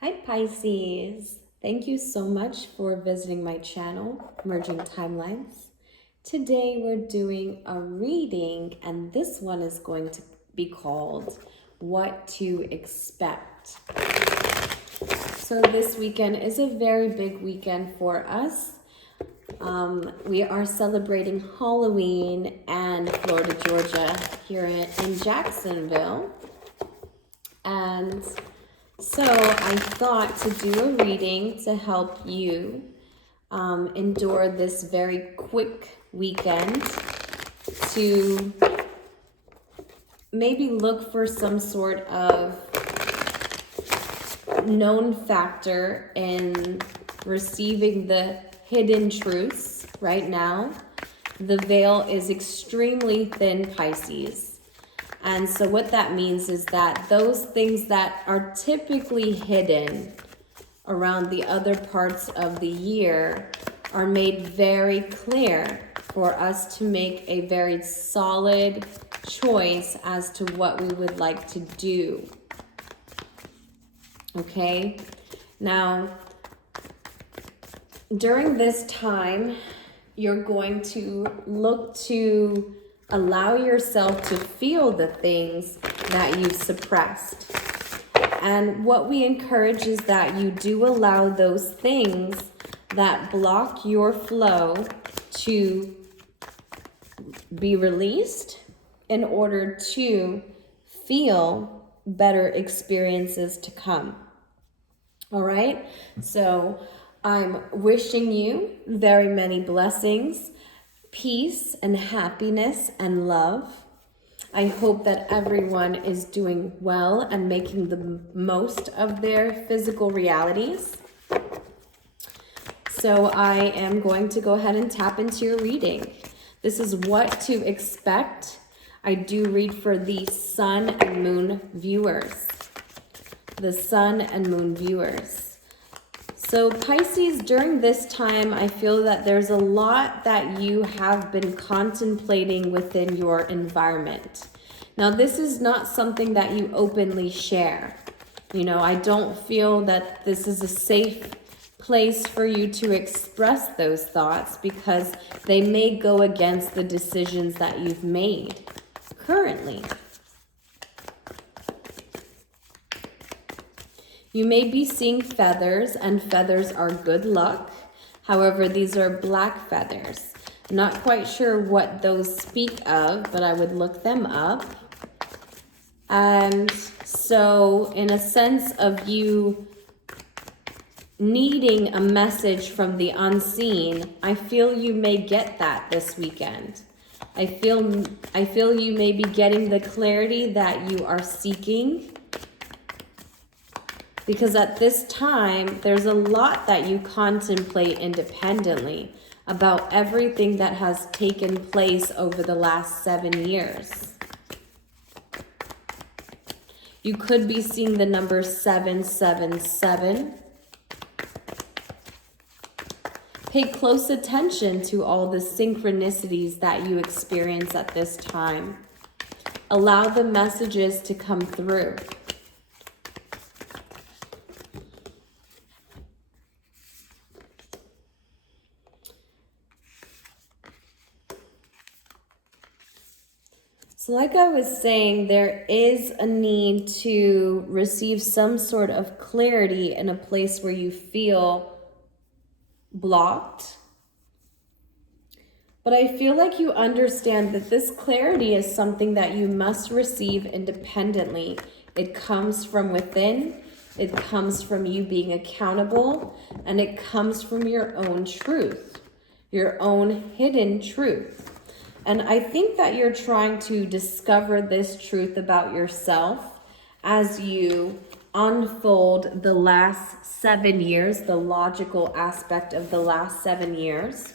Hi Pisces! Thank you so much for visiting my channel, Merging Timelines. Today we're doing a reading and this one is going to be called What to Expect. So this weekend is a very big weekend for us. We are celebrating Halloween and Florida, Georgia here in Jacksonville. And so I thought to do a reading to help you endure this very quick weekend, to maybe look for some sort of known factor in receiving the hidden truths right now. The veil is extremely thin, Pisces. And so what that means is that those things that are typically hidden around the other parts of the year are made very clear for us to make a very solid choice as to what we would like to do. Okay? Now, during this time, you're going to look to allow yourself to feel the things that you've suppressed. And what we encourage is that you do allow those things that block your flow to be released in order to feel better experiences to come. All right? So I'm wishing you very many blessings, peace and happiness and love. I hope that everyone is doing well and making the most of their physical realities. So I am going to go ahead and tap into your reading. This is what to expect. I do read for the sun and moon viewers. The sun and moon viewers. So Pisces, during this time, I feel that there's a lot that you have been contemplating within your environment. Now, this is not something that you openly share. You know, I don't feel that this is a safe place for you to express those thoughts because they may go against the decisions that you've made currently. You may be seeing feathers, and feathers are good luck. However, these are black feathers. Not quite sure what those speak of, but I would look them up. And so, in a sense of you needing a message from the unseen, I feel you may get that this weekend. I feel you may be getting the clarity that you are seeking. Because at this time, there's a lot that you contemplate independently about everything that has taken place over the last 7 years. You could be seeing the number 777. Pay close attention to all the synchronicities that you experience at this time. Allow the messages to come through. So like I was saying, there is a need to receive some sort of clarity in a place where you feel blocked. But I feel like you understand that this clarity is something that you must receive independently. It comes from within, it comes from you being accountable, and it comes from your own truth, your own hidden truth. And I think that you're trying to discover this truth about yourself as you unfold the last 7 years, the logical aspect of the last 7 years.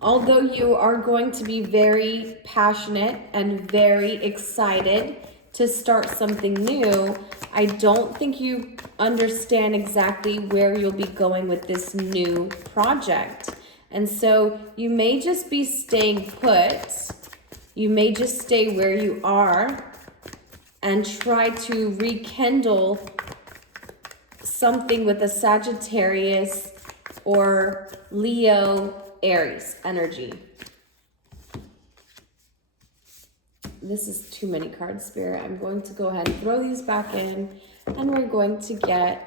Although you are going to be very passionate and very excited to start something new, I don't think you understand exactly where you'll be going with this new project. And so you may just be staying put. You may just stay where you are and try to rekindle something with a Sagittarius or Leo, Aries energy. This is too many cards, Spirit. I'm going to go ahead and throw these back in, and we're going to get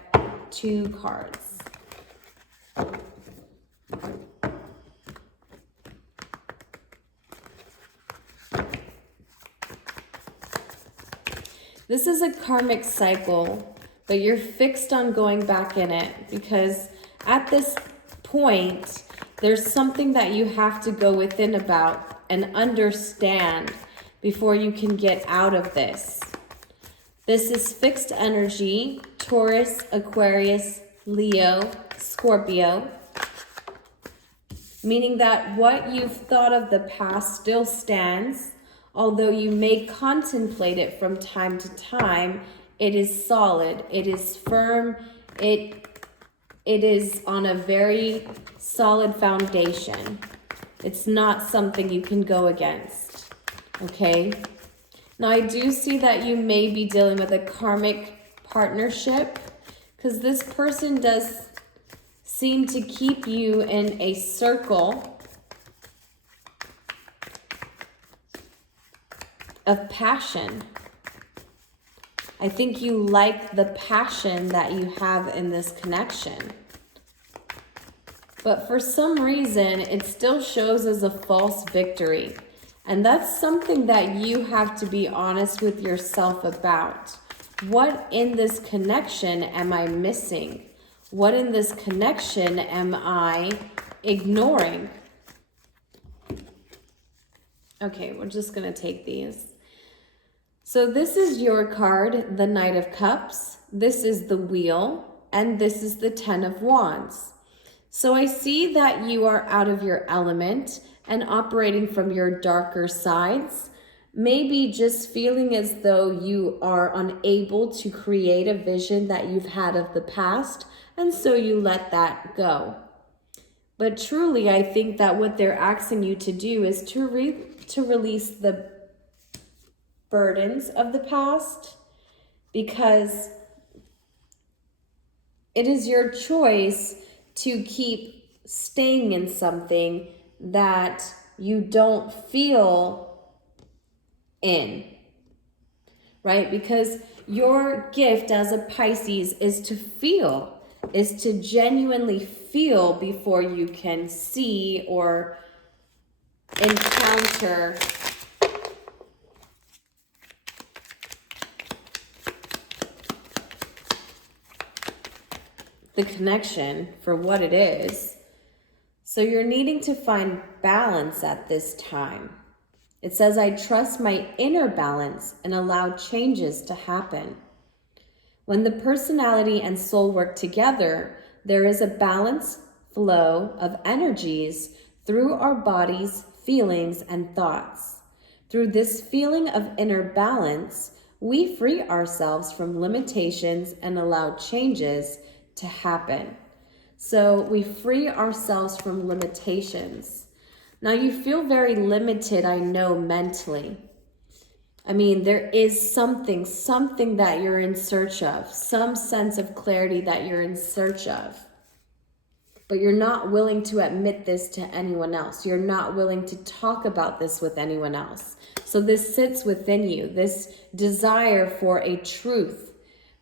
2 cards. This is a karmic cycle, but you're fixed on going back in it because at this point, there's something that you have to go within about and understand before you can get out of this. This is fixed energy, Taurus, Aquarius, Leo, Scorpio, meaning that what you've thought of the past still stands. Although you may contemplate it from time to time, it is solid, it is firm, it is on a very solid foundation. It's not something you can go against, okay? Now, I do see that you may be dealing with a karmic partnership because this person does seem to keep you in a circle of passion. I think you like the passion that you have in this connection. But for some reason, it still shows as a false victory. And that's something that you have to be honest with yourself about. What in this connection am I missing? What in this connection am I ignoring? Okay, we're just going to take these. So this is your card, the Knight of Cups. This is the Wheel, and this is the Ten of Wands. So I see that you are out of your element and operating from your darker sides. Maybe just feeling as though you are unable to create a vision that you've had of the past, and so you let that go. But truly, I think that what they're asking you to do is to release the burdens of the past, because it is your choice to keep staying in something that you don't feel in, right? Because your gift as a Pisces is to feel, is to genuinely feel before you can see or encounter the connection for what it is. So you're needing to find balance at this time. It says, I trust my inner balance and allow changes to happen. When the personality and soul work together, there is a balanced flow of energies through our bodies, feelings, and thoughts. Through this feeling of inner balance, we free ourselves from limitations and allow changes to happen. So we free ourselves from limitations. Now you feel very limited, I know, mentally. I mean, there is something that you're in search of, some sense of clarity that you're in search of. But you're not willing to admit this to anyone else. You're not willing to talk about this with anyone else. So this sits within you, this desire for a truth,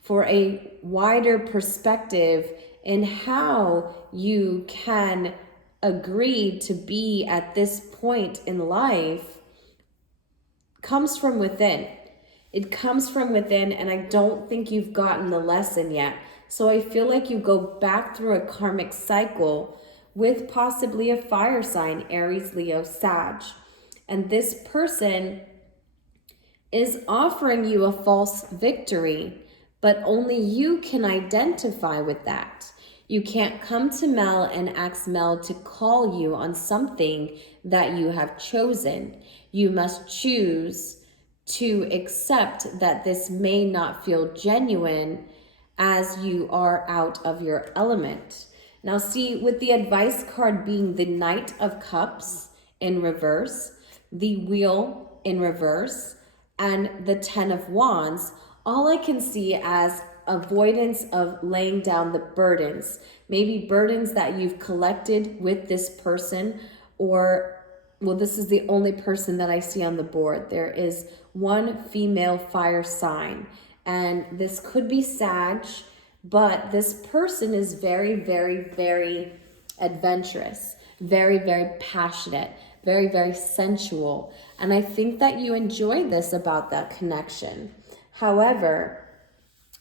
for a wider perspective in how you can agree to be at this point in life comes from within. It comes from within, and I don't think you've gotten the lesson yet. So I feel like you go back through a karmic cycle with possibly a fire sign, Aries, Leo, Sag. And this person is offering you a false victory, but only you can identify with that. You can't come to Mel and ask Mel to call you on something that you have chosen. You must choose to accept that this may not feel genuine as you are out of your element. Now see, with the advice card being the Knight of Cups in reverse, the Wheel in reverse, and the Ten of Wands, all I can see as avoidance of laying down the burdens. Maybe burdens that you've collected with this person, or, well, this is the only person that I see on the board. There is one female fire sign, and this could be Sag, but this person is very, very, very adventurous, very, very passionate, very, very sensual. And I think that you enjoy this about that connection. However,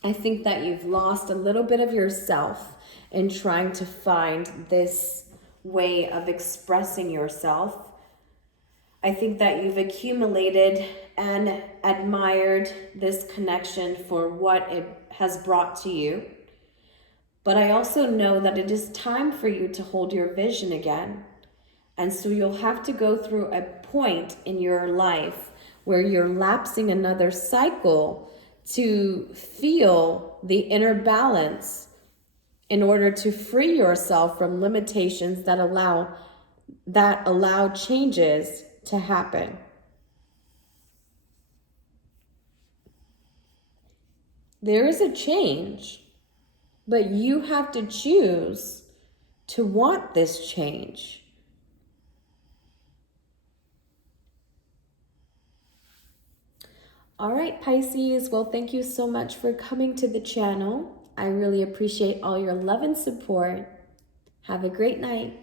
I think that you've lost a little bit of yourself in trying to find this way of expressing yourself. I think that you've accumulated and admired this connection for what it has brought to you. But I also know that it is time for you to hold your vision again. And so you'll have to go through a point in your life where you're lapsing another cycle to feel the inner balance in order to free yourself from limitations that allow changes to happen. There is a change, but you have to choose to want this change. All right, Pisces. Well, thank you so much for coming to the channel. I really appreciate all your love and support. Have a great night.